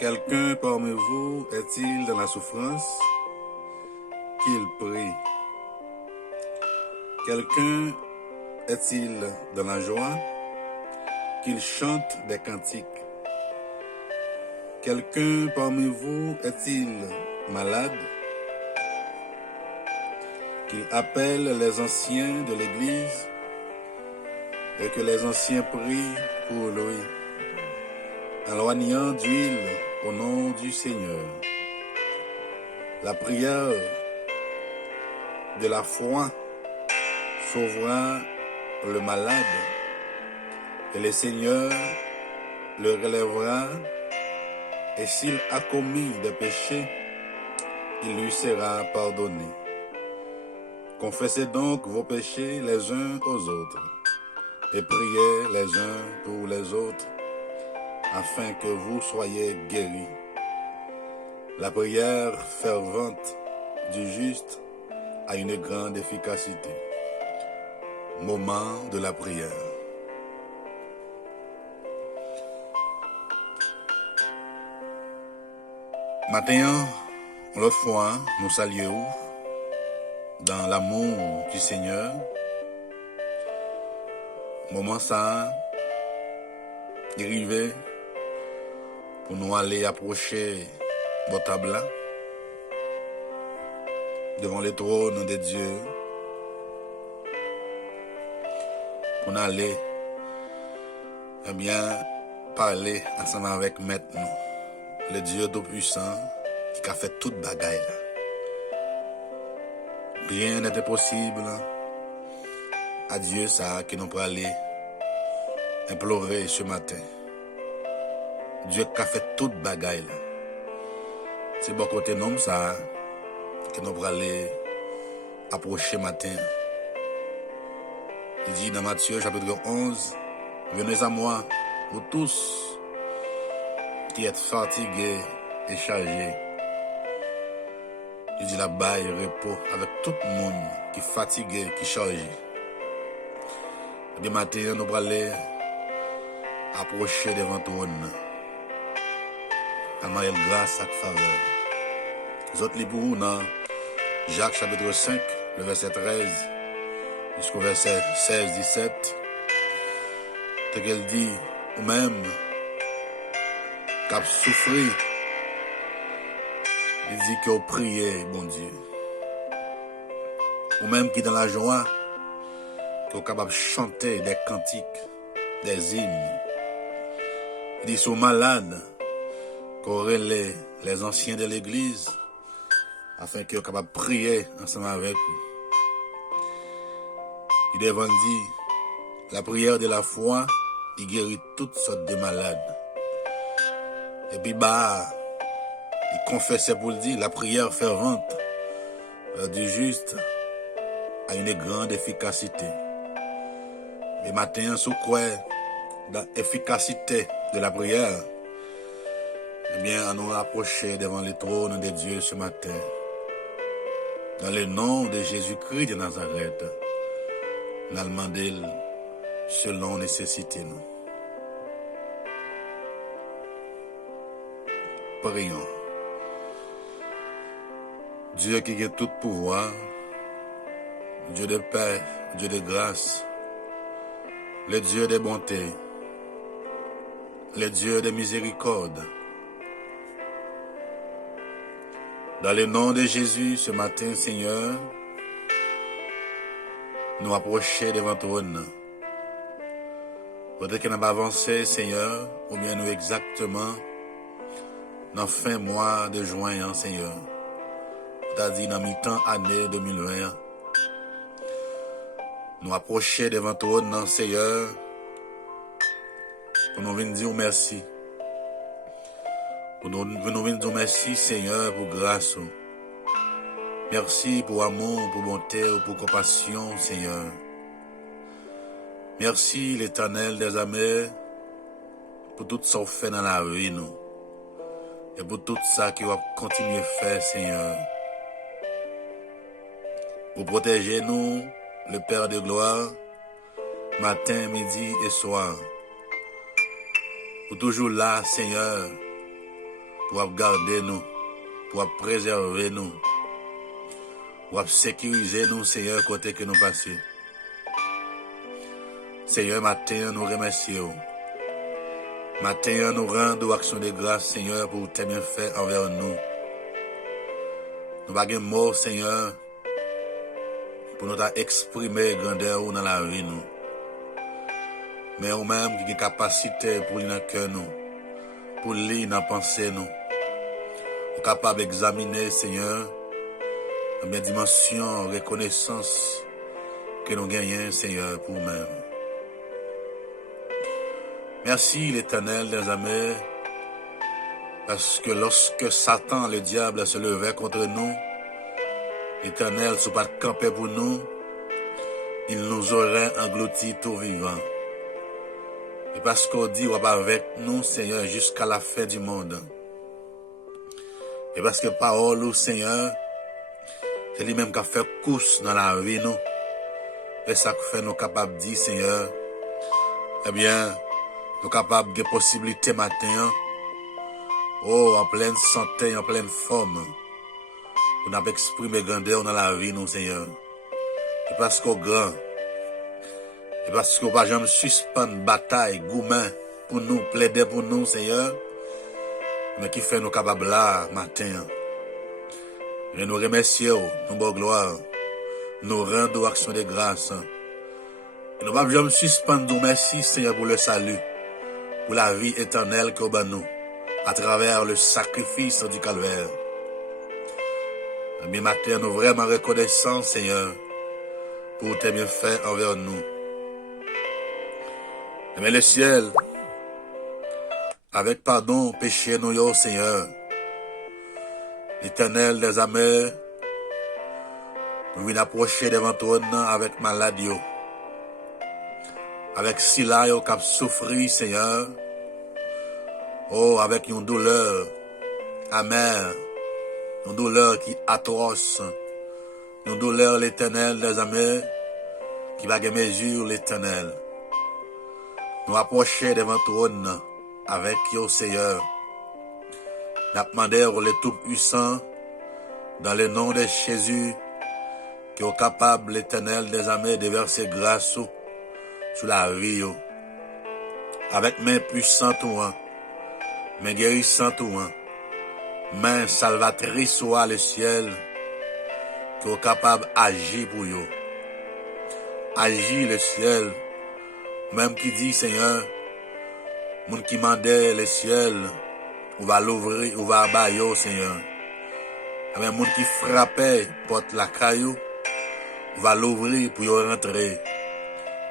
Quelqu'un parmi vous est-il dans la souffrance? Qu'il prie. Quelqu'un est-il dans la joie? Qu'il chante des cantiques. Quelqu'un parmi vous est-il malade? Qu'il appelle les anciens de l'Église et que les anciens prient pour lui, en loignant d'huile au nom du Seigneur. La prière de la foi sauvera le malade et le Seigneur le relèvera, et s'il a commis des péchés, il lui sera pardonné. Confessez donc vos péchés les uns aux autres et priez les uns pour les autres afin que vous soyez guéris. La prière fervente du juste a une grande efficacité. Moment de la prière. Matin, l'autre fois, nous saluons dans l'amour du Seigneur. Moment ça, arrivé pour nous aller approcher votre table là, devant le trône de Dieu, pour nous aller, eh bien, parler ensemble avec Maître nous, le Dieu Tout-Puissant qui a fait toute bagaille là. Rien n'était possible à Dieu ça que nous pourrions aller implorer ce matin. Dieu qui a fait toute bagaille là. C'est bon côté nom ça que nous pourrions aller approcher matin. Il dit dans Matthieu chapitre 11, venez à moi, vous tous qui êtes fatigués et chargés. Il dit là-bas, il repos avec tout le monde qui est fatigué, qui est chargé. Des matins, nous allons aller approcher devant le trône. Demander grâce à faveur. Les autres livres pour vous dans Jacques chapitre 5, le verset 13, jusqu'au verset 16-17. C'est qu'elle dit, ou même, qu'à souffrir, il dit que vous priez, bon Dieu. Ou même qui dans la joie, que vous êtes capable de chanter des cantiques, des hymnes. Il dit, sont malades, qu'aurait les anciens de l'église, afin que vous êtes capable de prier ensemble avec eux. Il devant dit, la prière de la foi, il guérit toutes sortes de malades. Et puis, il confessait pour le dire, la prière fervente du juste a une grande efficacité. Mais maintenant, sous quoi, dans l'efficacité de la prière, eh bien, nous approcher devant le trône de Dieu ce matin. Dans le nom de Jésus-Christ de Nazareth, nous allons demander selon nécessité. Nous. Prions. Dieu qui a tout pouvoir, Dieu de paix, Dieu de grâce, le Dieu de bonté, le Dieu de miséricorde. Dans le nom de Jésus, ce matin, Seigneur, nous approcher devant ton trône. Peut-être qu'on n'a pas avancé, Seigneur, ou bien nous exactement dans fin mois de juin, Seigneur. C'est-à-dire dans mi-temps année 2020. Nous approcher devant ton trône, Seigneur, pour nous venir dire merci. Pour nous venir dire merci, Seigneur, pour grâce. Merci pour amour, pour bonté, pour compassion, Seigneur. Merci, l'Éternel des armées, pour tout ça fait dans la vie, nous. Et pour tout ça qui va continuer à faire, Seigneur. Pour protéger nous, le Père de gloire, matin, midi et soir. Pour toujours là, Seigneur, pour garder nous, pour préserver nous, pour sécuriser nous, Seigneur, côté que nous passons. Seigneur, matin, nous remercions. Matin, nous rendons action de grâce, Seigneur, pour tes bienfaits envers nous. Nous n'avons pas de mots, Seigneur, pour nous exprimer grandeur dans la vie, nous. Mais nous-mêmes qui avons capacité pour lire dans le cœur, nous, pour lire dans la pensée, nous. Nous sommes capables d'examiner, Seigneur, dans les dimensions, reconnaissance que nous gagnons, Seigneur, pour nous-mêmes. Merci, l'Éternel des armées, parce que lorsque Satan, le diable, se levait contre nous, l'Éternel, ne pas camper pour nous, il nous aurait engloutis tout vivant. Et parce qu'on dit, on va avec nous, Seigneur, jusqu'à la fin du monde. Et parce que parole, Seigneur, c'est lui-même qui a fait course dans la vie, nous. Et ça fait nous capables de dire, Seigneur, eh bien, nous capables de possibilité matin, en pleine santé, en pleine forme, pour nous exprimer grandeur dans la vie, nous, Seigneur. Et parce qu'au grand, et parce qu'on va jamais suspendre bataille, gourmand, pour nous, plaider pour nous, Seigneur, mais qui fait nous capables là, matin. Et nous remercions, nous bonne gloire, nous rendons action de grâce. Et nous ne va jamais suspendre nous, merci, Seigneur, pour le salut, pour la vie éternelle que nous, à travers le sacrifice du calvaire. Mais matin, nous vraiment reconnaissants, Seigneur, pour tes bienfaits envers nous. Mais le ciel, avec pardon, péché nous, Seigneur, l'Éternel des armées, nous venons approcher devant toi avec maladie, avec sila qui a souffert, Seigneur, avec une douleur amère, une douleur qui est atroce, une douleur l'Éternel des armées, qui va mesure l'Éternel. Nous approcher devant trône avec yo, Seigneur. Nous demandons le Tout-Puissant, dans le nom de Jésus, qui est capable, l'Éternel des armées, de verser grâce sur la vie. Avec main puissante, main guérissante, main salvatrice soit le ciel, qui est capable d'agir pour vous. Agir le ciel. Même qui dit, Seigneur, moun qui mandait le ciel, ou va l'ouvrir, ou va abayer, Seigneur. Même moun qui frappait porte la caillou, ou va l'ouvrir pour y rentrer.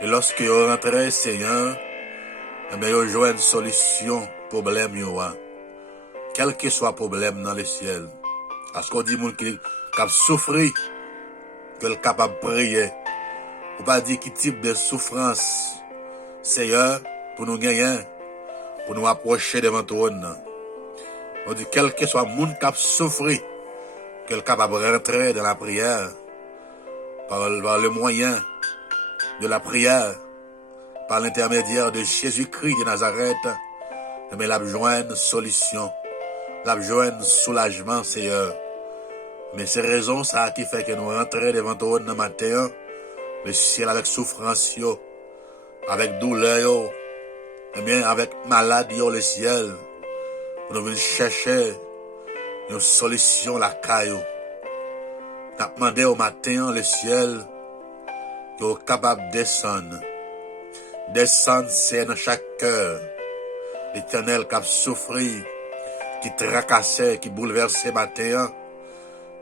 Et lorsque y rentrer, Seigneur, y jouer une solution problème yo. Quel que soit problème dans le ciel. Parce qu'on dit moun qui a souffert, que le capable de prier. Ou pas dire qui type de souffrance, Seigneur, pour nous gagner, pour nous approcher devant toi. On dit, quel que soit le monde qui a souffert, qu'il est capable de rentrer dans la prière, par le moyen de la prière, par l'intermédiaire de Jésus-Christ de Nazareth, mais la joindre solution, la joindre soulagement, Seigneur. Mais c'est raison ça qui fait que nous rentrons devant toi le matin, le ciel avec souffrance, avec douleur, et bien avec maladie, le ciel, nous venons chercher une solution, la caillou. Nous avons demandé au matin, le ciel, qui est capable de descendre. Descendre, c'est dans chaque cœur. L'Éternel qui a souffert, qui tracassait, qui bouleversait matin,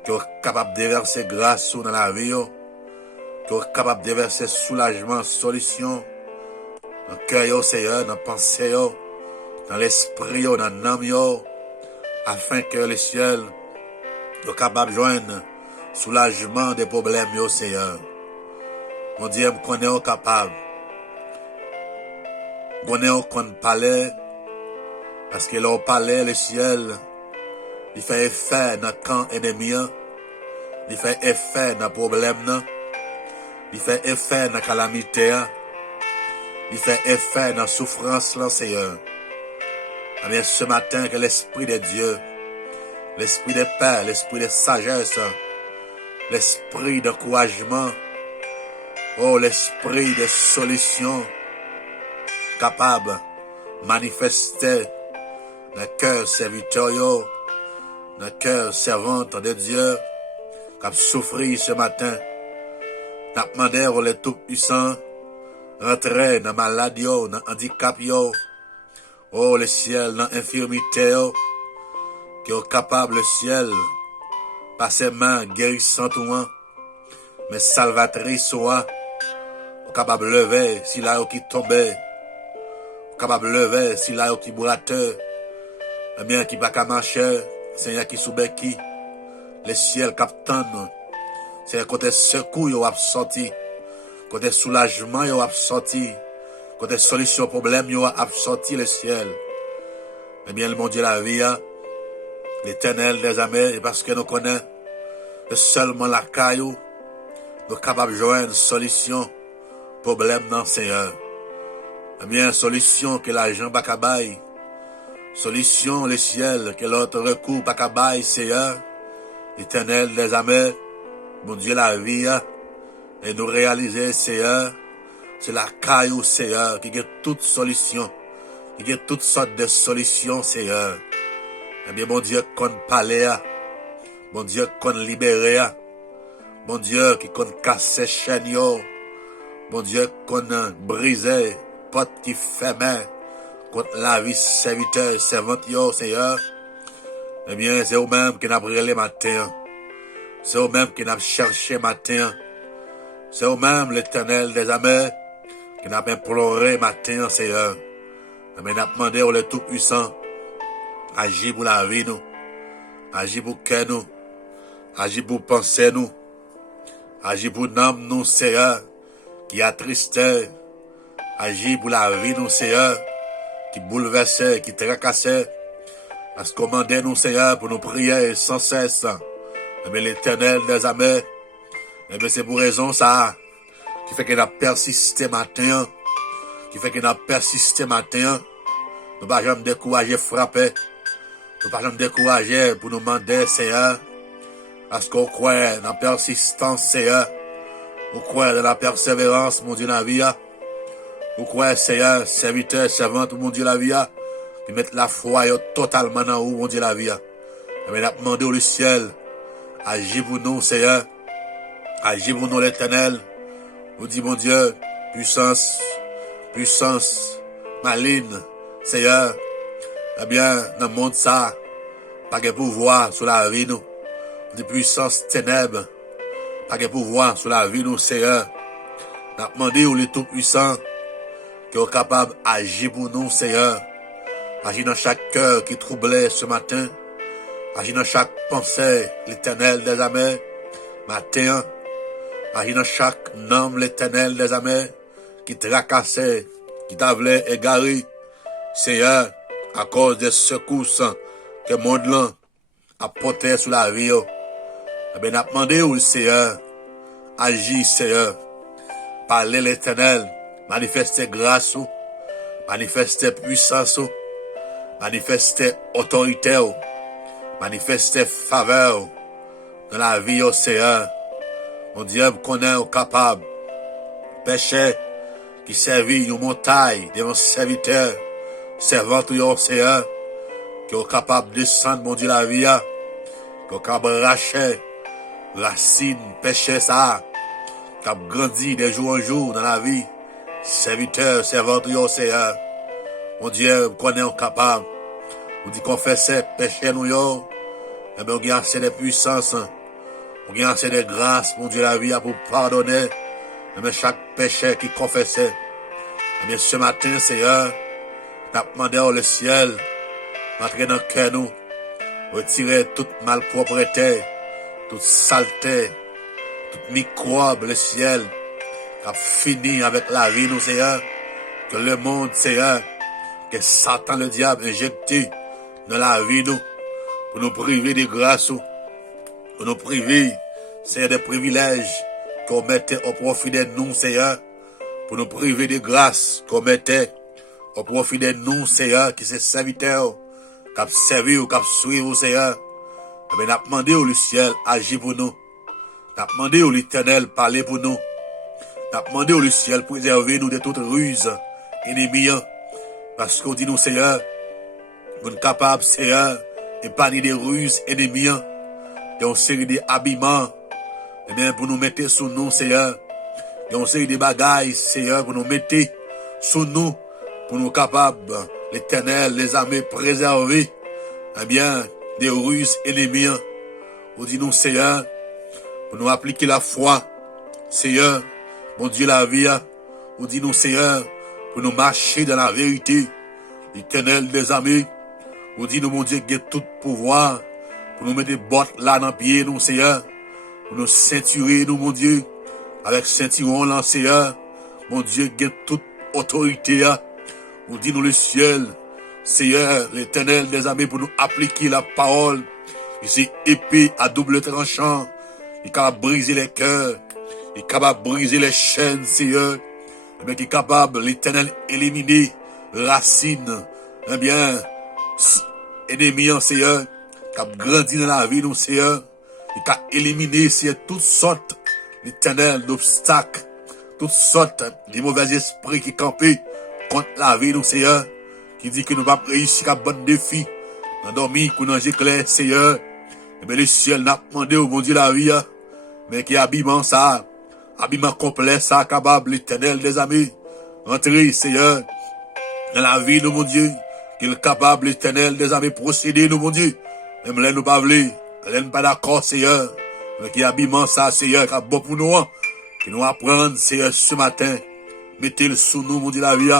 qui est capable de verser grâce dans la vie, qui est capable de verser soulagement, solution, dans le cœur, Seigneur, dans la pensée, dans l'esprit, dans l'âme, afin que le ciel soit capable de joindre soulagement des problèmes, Seigneur. Mon Dieu, qu'on est capable. Qu'on est qu'on parle, parce que l'on parle, le ciel, il fait effet dans le camp ennemi, il fait effet dans le problème, il fait effet dans la calamité, il fait effet dans la souffrance, Seigneur. Eh bien, ce matin, que l'Esprit de Dieu, l'Esprit de paix, l'Esprit de sagesse, l'Esprit d'encouragement, oh, l'Esprit de solution, capable de manifester dans le cœur serviteur, dans le cœur servante de Dieu, qui a souffert ce matin. N'a demandé au les tout-puissants, rentrer dans la maladie, dans le handicap, oh, le ciel, dans l'infirmité, qui est capable, le ciel, par ses mains guérissantes, mais salvatrices, capable de lever, si là qui tombait, capable de lever, si là qui boiteur, eh bien, qui pas qu'à marcher, Seigneur qui soube qui, le ciel captant, c'est côté secours, il a sorti, côté soulagement, il a sorti, côté solution problème, il a sorti le ciel. Eh bien, le mon Dieu, la vie, l'Éternel des armées, parce que nous connaissons seulement la caillou, nous sommes capables de joindre une solution, problème dans le Seigneur. Eh bien, solution que l'argent pas cabaye, solution le ciel, que l'autre recours pas cabaye, Seigneur, l'Éternel des armées, mon Dieu, la vie, et nous réaliser, Seigneur, c'est la caillou, Seigneur, qui a toute solution, qui a toutes sortes de solutions, Seigneur. Eh bien, mon Dieu, qu'on parle, mon Dieu, qu'on libère, mon Dieu, qui qu'on casse chaînes, mon Dieu, qu'on brise, porte qui ferme, contre la vie serviteur, servante, Seigneur. Eh bien, c'est vous-même qui n'a brûlé matin. C'est vous-même qui n'a cherché matin. C'est vous-même, l'Éternel des armées, qui n'a imploré matin, Seigneur. Mais n'a demandé au Tout-Puissant, agis pour la vie, nous. Agis pour que nous. Agis pour penser, nous. Agis pour l'âme, nous, Seigneur, qui attristait. Agis pour la vie, nous, Seigneur, qui bouleversait, qui tracassait. Parce que commandez-nous, Seigneur, pour nous prier sans cesse. Mais l'Éternel des armées, mais c'est pour raison ça, qui fait qu'il a persisté matin, qui fait qu'il a persisté matin. Nous ne pas jamais décourager, frapper. Nous ne pas jamais décourager pour nous demander, Seigneur, parce qu'on croit dans la persistance, Seigneur. On croit dans la persévérance, mon Dieu, la vie. On croit, Seigneur, serviteur, servante, mon Dieu, la vie. Qui mettent la foi totalement dans où, mon Dieu, la vie. Mais nous demandé au ciel, agis pour nous, Seigneur. Agis pour nous, l'Éternel. Vous dit, mon Dieu, puissance, puissance, maligne, Seigneur. Eh bien, dans le monde, ça, pas de pouvoir sur la vie, nous. De puissance ténèbres, pas de pouvoir sur la vie, nous, Seigneur. Nous demandé au Tout-Puissant, qui est capable d'agir pour nous, Seigneur. Agis dans chaque cœur qui troublait ce matin. Agis dans chaque pensée, l'Éternel des armées, matin. Agis dans chaque nom, l'Éternel des armées, qui tracassait, qui t'avait égaré, Seigneur, à cause des secousses que le monde là a porté sur la vie. Eh bien, n'a demandé au Seigneur, agis, Seigneur, parlez l'Éternel, manifestez grâce, manifestez puissance, manifestez autorité, manifestez faveur dans la vie au Seigneur. Mon Dieu connaît au capable. Péché qui servit une montagne devant serviteur, servant au Seigneur, qui est capable de descendre, mon Dieu, la vie, qui est capable de racher, racine, péché ça, qui a grandi de jour en jour dans la vie, serviteur, servant au Seigneur. Mon Dieu connaît au capable. On dit confesser péché nous yo, et bien on a assez de puissance, on a assez de grâce, mon Dieu, la vie pour pardonner, mais chaque péché qui confessait. Et bien ce matin, Seigneur, nous avons demandé au ciel, entrer dans le cœur nous, retirer toute malpropreté, toute saleté, toute microbe, le ciel, qui a fini avec la vie, nous, Seigneur, que le monde, Seigneur, que Satan, le diable, injecté dans la vie, nous, pour nous priver de grâce, pour nous priver, Seigneur, des privilèges qu'on mettait au profit de nous, Seigneur, pour nous priver de grâce qu'on mettait au profit de nous, Seigneur, qui c'est serviteur, qui a servi ou qui a suivi, Seigneur. Eh bien, n'a demandé au ciel, agir pour nous. N'a demandé au l'Éternel, parler pour nous. N'a demandé au ciel, préserver nous de toute ruse ennemie. Parce qu'on dit nous, Seigneur, nous sommes capables, Seigneur, d'épargner des ruses ennemies, une série d'habillements, eh bien, pour nous mettre sous nous, Seigneur. Une série de bagailles, Seigneur, pour nous mettre sous nous, pour nous capables, l'Éternel, les armées préserver, eh bien, des ruses ennemies. On dit nous, Seigneur, pour nous appliquer la foi, Seigneur, mon Dieu, la vie, on dit nous, Seigneur, pour nous marcher dans la vérité, l'Éternel des armées, on dit nous, mon Dieu, qui a tout pouvoir, pour nous mettre des bottes là dans le pied, nous, Seigneur, pour nous ceinturer, nous, mon Dieu, avec ceinturon là, Seigneur, mon Dieu, qui a toute autorité, on dit nous, le ciel, Seigneur, l'Éternel des armées, pour nous appliquer la parole, et c'est épée à double tranchant, il est capable de briser les cœurs, il est capable de briser les chaînes, Seigneur, mais qui est capable, l'Éternel, éliminer racines, eh bien, ennemis, Seigneur, qui a grandi dans la vie, nous, Seigneur, et qui a éliminé, Seigneur, toutes sortes, l'Éternel, d'obstacles, toutes sortes de mauvais esprits qui campaient contre la vie, nous, Seigneur, qui dit que nous ne pouvons pas réussir à bon défi, endormi, qu'on en éclair, Seigneur, et bien, le ciel n'a pas demandé au bon Dieu la vie, mais qui habillement ça, habillement complet, ça, capable, l'Éternel des armées, entrer, Seigneur, dans la vie, nous, mon Dieu, qu'il est capable, l'Éternel des armées, procéder, nous, mon Dieu, même là, nous pas voulu, là, nous pas d'accord, Seigneur, mais qui habillement ça, Seigneur, qui a bon pour nous, qui nous apprendre, Seigneur, ce matin, mettez-le sous nous, mon Dieu, la vie,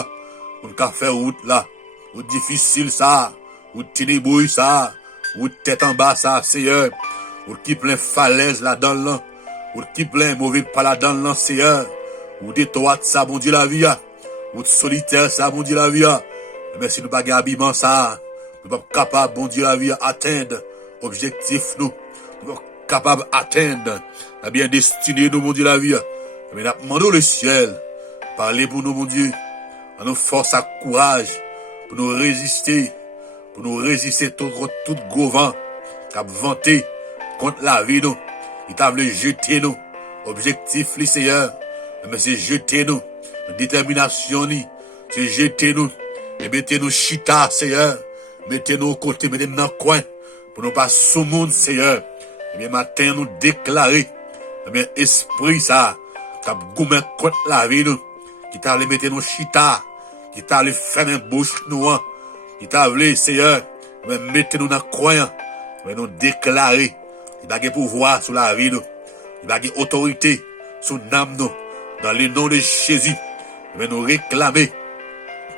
pour nous faire route, là, route difficile, ça, route ténébrouille, ça, route tête en bas, ça, Seigneur, route qui plein falaise, là-dedans, là, route qui plein mauvais pas là-dedans, là, Seigneur, route étroite, ça, mon Dieu, la vie, route solitaire, ça, mon Dieu, la vie, mais si nous pas habillement, ça, nous sommes capables, bon Dieu, la vie, atteindre objectif, nous sommes capables d'atteindre, la bien destinée, nous, mon Dieu, la vie, mais nous demandons le ciel, parlez pour nous, mon Dieu, à nos forces, à courage, pour nous résister tout gros vent, qui a vanté contre la vie, nous, il t'a voulu jeter nous, objectif, les Seigneur, mais c'est jeter nous, détermination, c'est jeter nous, et mettez-nous chita, Seigneur, mettez-nous au côté, mettez-nous dans le coin, pour nous pas sous monde, Seigneur, et bien, matin, nous déclarer, et bien, esprit, ça, qui a goumé contre la vie, nous, qui t'a voulu mettre nous chita, qui t'a voulu faire une bouche, nous, qui t'a voulu, Seigneur, mais mettez-nous dans le coin, mais nous déclarer, il a pouvoir sur la vie, nous, il a autorité sur l'âme, nous, dans le nom de Jésus, mais nous réclamer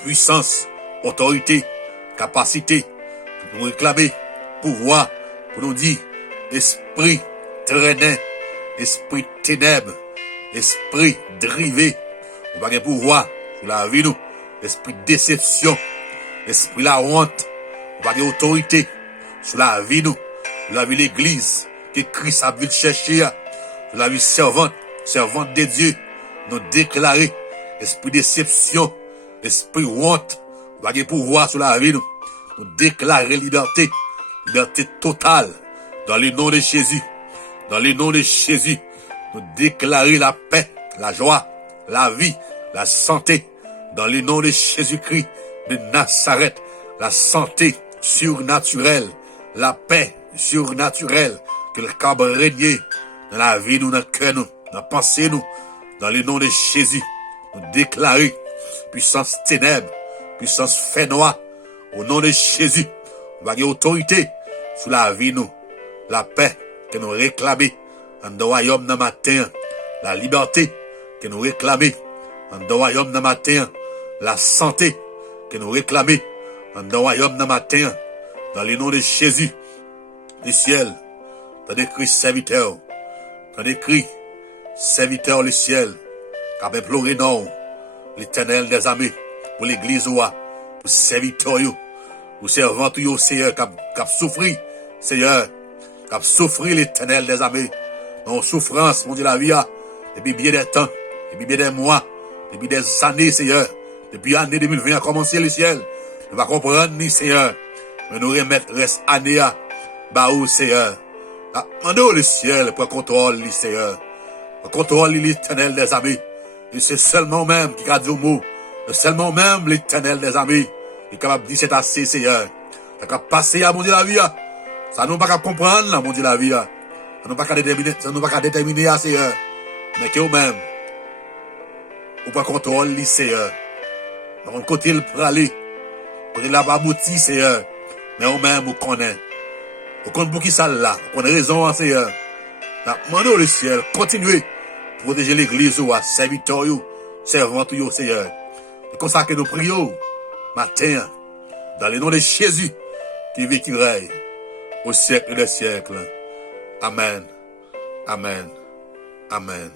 puissance, autorité, capacité, pour nous réclamer pouvoir, pour nous dire, esprit traînant, esprit ténèbres, esprit drivé, nous pas de pouvoir sur la vie, nous, esprit déception, esprit la honte, nous pas d'autorité sur la vie, nous, sur la vie de l'église, que Christ a vu chercher, sur la vie servante de Dieu, nous déclarer, esprit déception, esprit honte, va de pouvoir sur la vie, nous déclarer liberté totale, dans le nom de Jésus, dans le nom de Jésus, nous déclarer la paix, la joie, la vie, la santé, dans le nom de Jésus-Christ de Nazareth, la santé surnaturelle, la paix surnaturelle, que le câble régner dans la vie, nous, dans le cœur, nous, dans la pensée, nous, dans le nom de Jésus, nous déclarer puissance ténèbres, puissance fait noir, au nom de Jésus, nous avons autorité sur la vie, nous, la paix que nous réclamons en le royaume de matin, la liberté que nous réclamons en le royaume de matin, la santé que nous réclamons en le royaume de matin, dans le nom de Jésus, le ciel, t'as décrit serviteur, le ciel, qui a imploré non, l'Éternel des armées, pour l'église ou pour serviteur, pour servant, Seigneur, qui a souffert, Seigneur, qui a souffert l'Éternel des armées, dans souffrance, mon Dieu, la vie, depuis bien des temps, depuis bien des mois, depuis des années, Seigneur, Depuis l'année 2020 a commencé le ciel. Nous va comprendre ni Seigneur. Mais nous remettre reste année à bah où Seigneur. Mandons le ciel pour contrôle le Seigneur. Pour contrôle l'Éternel des amis. Et c'est seulement même qui a dit au mot. C'est seulement même l'Éternel des amis. Il est capable de dire c'est assez Seigneur. Ça va passer à mon Dieu la vie. Ça nous pas comprendre mon Dieu la vie. Ça nous pas déterminer à Seigneur. Mais que vous-même. Ou pas contrôle le Seigneur. On côté le praler. Côté là pas abouti Seigneur. Mais vous-même vous connaissez. Vous connaissez pour qui ça là. Vous connaissez raison Seigneur. Demandez le ciel. Continuez. Protéger l'église ou à serviteur servant Seigneur. C'est comme ça que nous prions. Matin. Dans le nom de Jésus. Qui vit qui règne. Au siècle des siècles. Amen. Amen. Amen.